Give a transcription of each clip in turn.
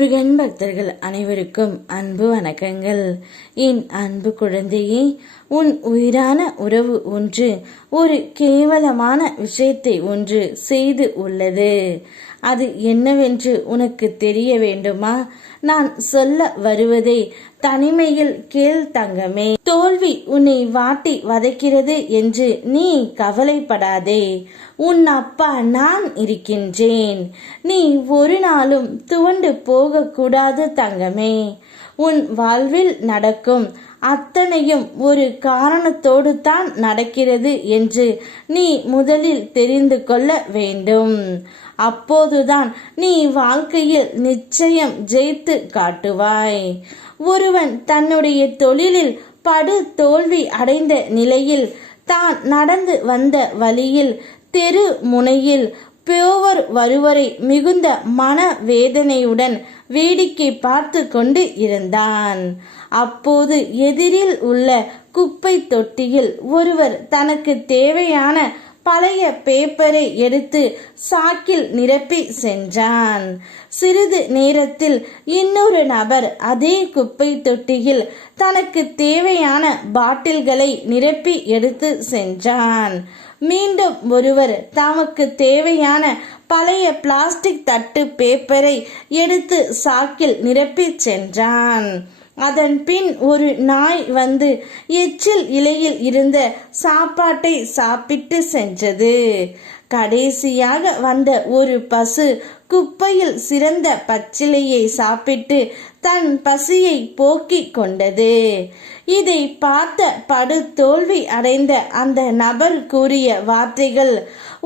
முருகன் பக்தர்கள் அனைவருக்கும் அன்பு வணக்கங்கள். என் அன்பு குழந்தையே, உன் உயிரான உறவு ஒன்று ஒரு கேவலமான விஷயத்தை ஒன்று செய்து உள்ளது. அது என்னவென்று உனக்கு தெரிய வேண்டுமா? நான் சொல்ல வருவதை தனிமையில் கேள் தங்கமே. தோல்வி உன்னை வாட்டி வதைக்கிறது என்று நீ கவலைப்படாதே. உன் அப்பா நான் இருக்கின்றேன். நீ ஒரு நாளும் துவண்டு போகக்கூடாது தங்கமே. உன் வாழ்வில் நடக்கும் அத்தனையும் ஒரு காரணத்தோடு தான் நடக்கிறது என்று நீ முதலில் தெரிந்து கொள்ள வேண்டும். அப்போதுதான் நீ வாழ்க்கையில் நிச்சயம் ஜெயித்து காட்டுவாய். ஒருவன் தன்னுடைய தொழிலில் படு தோல்வி அடைந்த நிலையில் தான் நடந்து வந்த வழியில் தெரு முனையில் போவர் வருவரை மிகுந்த மன வேதனையுடன் வேடிக்கை பார்த்து கொண்டு இருந்தான். அப்போது எதிரில் உள்ள குப்பை தொட்டியில் ஒருவர் தனக்கு தேவையான பழைய பேப்பரை எடுத்து சாக்கில் நிரப்பி சென்றான். சிறிது நேரத்தில் இன்னொரு நபர் அதே குப்பை தொட்டியில் தனக்கு தேவையான பாட்டில்களை நிரப்பி எடுத்து சென்றான். மீண்டும் ஒருவர் தமக்கு தேவையான பழைய பிளாஸ்டிக் தட்டு பேப்பரை எடுத்து சாக்கில் நிரப்பி சென்றான். அதன் பின் ஒரு நாய் வந்து எச்சில் இலையில் இருந்த சாப்பாட்டை சாப்பிட்டு சென்றது. கடைசியாக வந்த ஒரு பசு குப்பையில் சிறந்த பச்சிலையை சாப்பிட்டு தன் பசியை போக்கிக் கொண்டது. இதை பார்த்த படு தோல்வி அடைந்த அந்த நபர் கூறிய வார்த்தைகள்,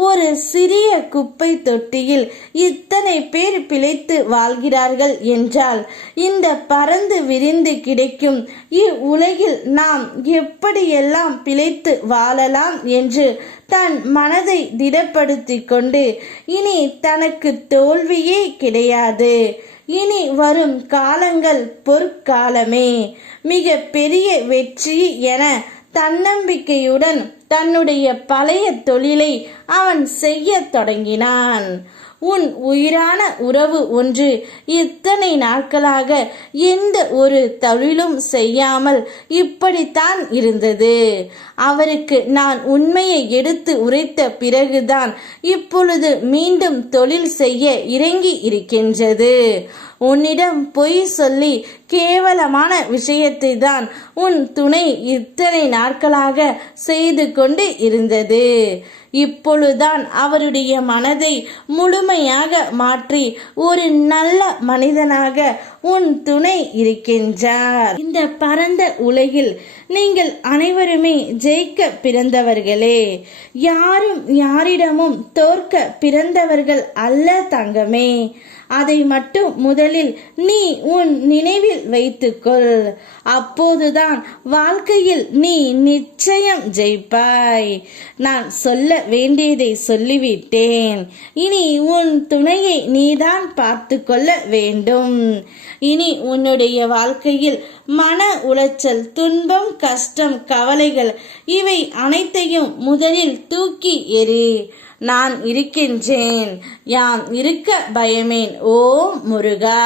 ஒரு சிறிய குப்பை தொட்டியில் இத்தனை பேர் பிழைத்து வாழ்கிறார்கள் என்றால் இந்த பறந்து விரிந்து கிடைக்கும் இவ்வுலகில் நாம் எப்படியெல்லாம் பிழைத்து வாழலாம் என்று தன் மனதை திடப்படுத்தி கொண்டு இனி தனக்கு தோல்வியே கிடையாது, இனி வரும் காலங்கள் பொற்காலமே, மிக பெரிய வெற்றி என தன்னம்பிக்கையுடன் தன்னுடைய பழைய தொழிலை அவன் செய்ய தொடங்கினான். உன் உயிரான உறவு ஒன்று இத்தனை நாட்களாக எந்த ஒரு தொழிலும் செய்யாமல் இப்படித்தான் இருந்தது. அவருக்கு நான் உண்மையை எடுத்து உரைத்த பிறகுதான் இப்பொழுது மீண்டும் தொழில் செய்ய இறங்கி இருக்கின்றது. உன்னிடம் பொய் சொல்லி கேவலமான விஷயத்தை தான் உன் துணை இத்தனை நாட்களாக செய்து கொண்டு இருந்தது. இப்பொழுதுதான் அவருடைய மனதை முழுமையாக மாற்றி ஒரு நல்ல மனிதனாக உன் துணை இருக்கின்றார். இந்த பரந்த உலகில் நீங்கள் அனைவருமே ஜெயிக்க பிறந்தவர்களே. யாரும் யாரிடமும் தோற்க பிறந்தவர்கள் அல்ல தங்கமே. அதை மட்டும் முதலில் நீ உன் நினைவில் வைத்துக்கொள். அப்போதுதான் வாழ்க்கையில் நீ நிச்சயம் ஜெயிப்பாய். நான் சொல்ல வேண்டியதை சொல்லிவிட்டேன். இனி உன் துணையை நீதான் பார்த்து கொள்ள வேண்டும். இனி உன்னுடைய வாழ்க்கையில் மன உளைச்சல், துன்பம், கஷ்டம், கவலைகள் இவை அனைத்தையும் முதலில் தூக்கி எறி. நான் இருக்கின்றேன், யாம் இருக்க பயமேன். ஓம் முருகா.